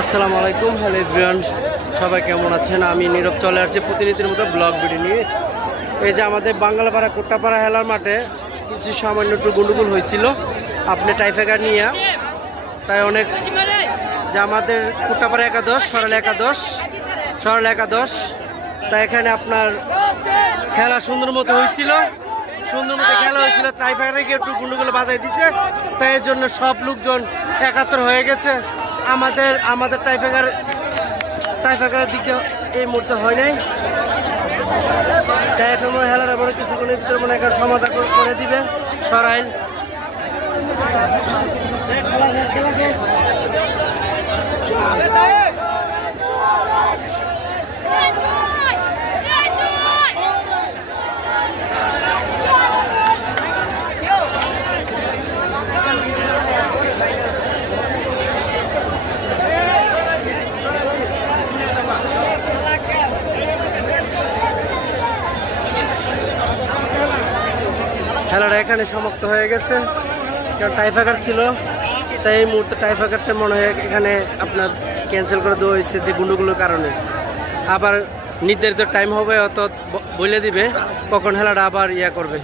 আসসালামু আলাইকুম, hello everyone, সবাই কেমন আছেন? আমি নীরব চলে আসছি প্রতিনিধির মতো ব্লগ ভিডিও নিয়ে। এই যে আমাদের বাংলাপাড়া কোট্টাপাড়া হেলার মাঠে কিছু সামান্য একটু গন্ডগোল হয়েছিল আপনি টাইফাইগার নিয়ে, তাই অনেক যে আমাদের কোট্টাপাড়া একাদশ সরল একাদশ তাই এখানে আপনার খেলা সুন্দর মতো হয়েছিল, টাইফাইগারে গিয়ে একটু গন্ডগোল বাজাই দিচ্ছে, তাই এর জন্য সব লোকজন একাত্তর হয়ে গেছে। আমাদের টাইফাইগারের দিক দিয়ে এই মুহূর্তে হয় নাই, তাই এখন মনে হেলার মনে কিছুক্ষণের ভিতরে মনে একটা সমাধান করে দিবে সরাইল। খেলাটা এখানে সমাপ্ত হয়ে গেছে, কারণ টাইফাইগার ছিল, তাই এই মুহূর্তে টাইফাইগারটা মনে হয় এখানে আপনার ক্যান্সেল করে দেওয়া হয়েছে যে গুন্ডগুলোর কারণে। আবার নির্ধারিত টাইম হবে, অত বলে দিবে কখন খেলাটা আবার করবে।